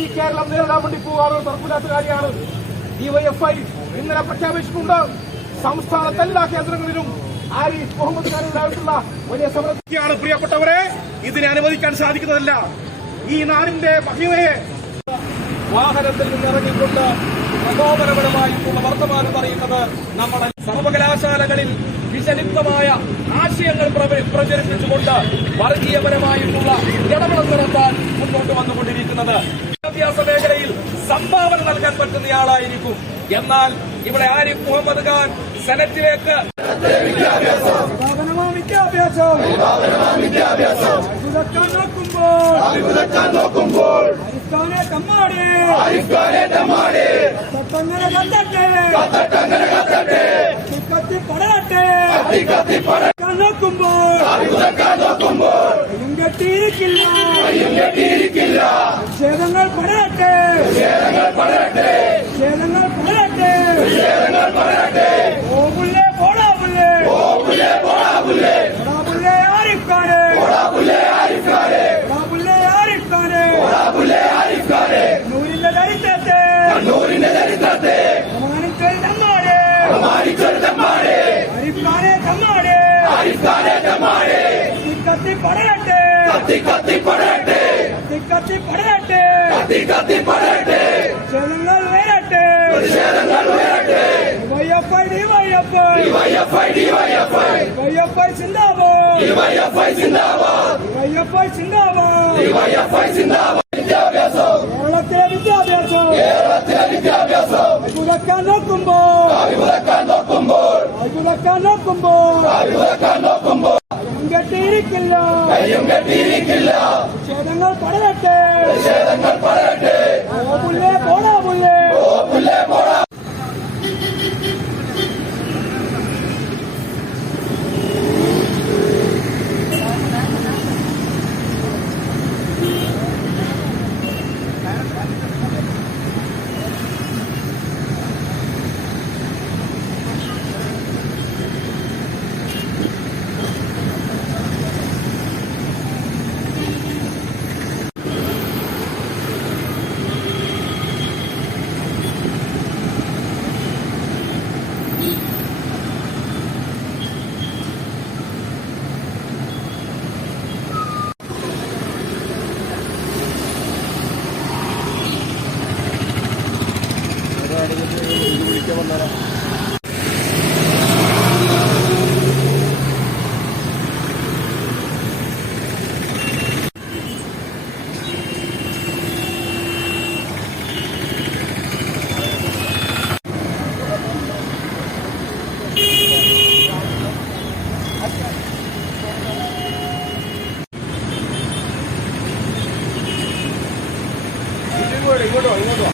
ഈ കേരളം നേരിടാൻ വേണ്ടി പോകാനുള്ള തർക്കമില്ലാത്ത കാര്യമാണ്. ഡിവൈഎഫ്ഐ ഇന്നലെ പ്രഖ്യാപിച്ചിട്ടുണ്ട്, സംസ്ഥാനത്തെ എല്ലാ കേന്ദ്രങ്ങളിലും ആരിഫ് മുഹമ്മദ് ഖാനുണ്ടായിട്ടുള്ള വലിയ സമരമാണ്. പ്രിയപ്പെട്ടവരെ, ഇതിനെ അനുവദിക്കാൻ സാധിക്കുന്നതല്ല. ഈ നാടിന്റെ മഹിമയെ വാഹനത്തിൽ നിന്നിറങ്ങിക്കൊണ്ട് പ്രകോപനപരമായിട്ടുള്ള വർത്തമാനം പറയുന്നത് നമ്മുടെ സർവകലാശാലകളിൽ വിചലിപ്തമായ ആശയങ്ങൾ പ്രചരിപ്പിച്ചുകൊണ്ട് വർഗീയപരമായിട്ടുള്ള ഇടപെടൽ നടത്താൻ മുന്നോട്ട് വന്നുകൊണ്ടിരിക്കുന്നത് വിദ്യാഭ്യാസ മേഖലയിൽ സംഭാവന നൽകാൻ പറ്റുന്നയാളായിരിക്കും. എന്നാൽ ഇവിടെ ആരിഫ് മുഹമ്മദ് ഖാൻ സെനറ്റിലേക്ക് നോക്കുമ്പോൾ ക്ഷേത്രങ്ങൾ പടരട്ടെ, ക്ഷേത്രങ്ങൾ പടരട്ടെ, ഓ പുല്ലേ പോടാ പുല്ലേ, പോടാ പുല്ലേ ആരിഫ് ഖാനെ, പോടാ പുല്ലേ ആരിഫ് ഖാനെ, നൂറിന്റെ ചരിത്രത്തെ പ്രമാണിച്ചൊരു തമ്മാടെ, ആരിഫ് ഖാനെ തമ്മാടെ, കത്തി പടരട്ടെ, കത്തി പടരട്ടെ, ക്ഷേത്രങ്ങൾ വരട്ടെ, ഡിവൈഎഫ്ഐ സിന്ദാബാദ്, കേരളത്തിലെ വിദ്യാഭ്യാസം അത്ഭുതക്കാൻ നോക്കുമ്പോൾ കയ്യും കെട്ടിയിരിക്കില്ല, ക്ഷേത്രങ്ങൾ പടരട്ടെ, ഓ പുല്ലേ പോടാ പുല്ലേ. ഇങ്ങോട്ടോ